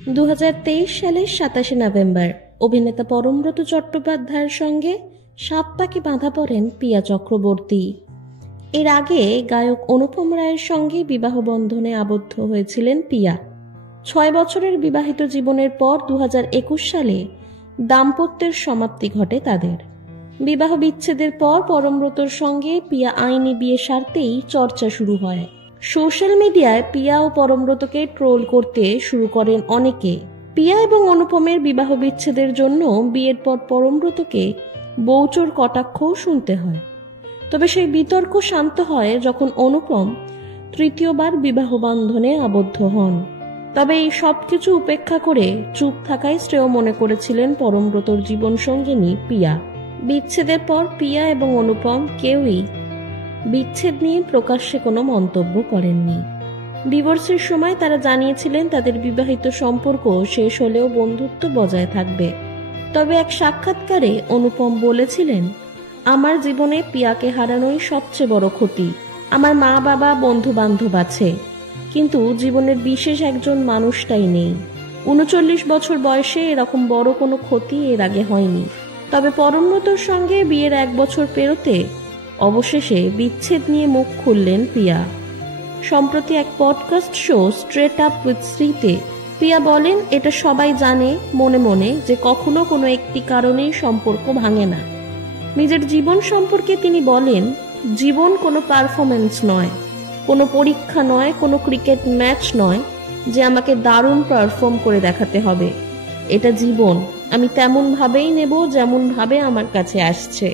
2023 সালের 27 নভেম্বর অভিনেতা পরমব্রত চট্টোপাধ্যায়ের সঙ্গে সাত পাকে বাঁধা পড়েন পিয়া চক্রবর্তী। এর আগে গায়ক অনুপম রায়ের সঙ্গে বিবাহ বন্ধনে আবদ্ধ হয়েছিলেন পিয়া। 6 বছরের বিবাহিত জীবনের পর 2021 সালে দাম্পত্যের সমাপ্তি ঘটে তাদের। বিবাহ বিচ্ছেদের পর পরমব্রতর সঙ্গে পিয়া আইনি বিয়ে সারতেই চর্চা শুরু হয়। সোশ্যাল মিডিয়ায় পিয়া ও পরমব্রতকে ট্রোল করতে শুরু করেন অনেকে। পিয়া এবং অনুপমের বিবাহ বিচ্ছেদের জন্য বিয়ের পর পরমব্রতকে বউচোর কটাক্ষও শুনতে হয়। তবে সেই বিতর্ক শান্ত হয় যখন অনুপম তৃতীয়বার বিবাহ বন্ধনে আবদ্ধ হন। তবে এই সবকিছু উপেক্ষা করে চুপ থাকাই শ্রেয় মনে করেছিলেন পরমব্রতর জীবনসঙ্গিনী পিয়া। বিচ্ছেদের পর পিয়া এবং অনুপম কেউই বিচ্ছেদ নিয়ে প্রকাশ্যে কোনো মন্তব্য করেননি। ডিভোর্সের সময় তারা জানিয়েছিলেন তাদের বিবাহিত সম্পর্ক শেষ হলেও বন্ধুত্ব বজায় থাকবে। তবে এক সাক্ষাৎকারে অনুপম বলেছিলেন, আমার জীবনে পিয়াকে হারানোই সবচেয়ে বড় ক্ষতি। আমার মা বাবা বন্ধু বান্ধব আছে, কিন্তু জীবনের বিশেষ একজন মানুষটাই নেই। 39 বছর বয়সে এরকম বড় কোনো ক্ষতি এর আগে হয়নি। তবে পরমব্রতর সঙ্গে বিয়ের 1 বছর পেরোতে অবশেষে বিচ্ছেদ নিয়ে মুখ খুললেন পিয়া। সম্প্রতি এক podcast show straight up with শ্রীতে পিয়া বলেন, এটা সবাই জানে মনে মনে যে কখনো কোনো একটি কারণেই সম্পর্ক ভাঙে না। নিজের জীবন সম্পর্কে তিনি বলেন, জীবন কোনো পারফরমেন্স নয়, কোনো পরীক্ষা নয়, কোনো ক্রিকেট ম্যাচ নয় যে আমাকে দারুণ পারফর্ম করে দেখাতে হবে। এটা জীবন, আমি তেমন ভাবেই নেব যেমন ভাবে আমার কাছে আসছে।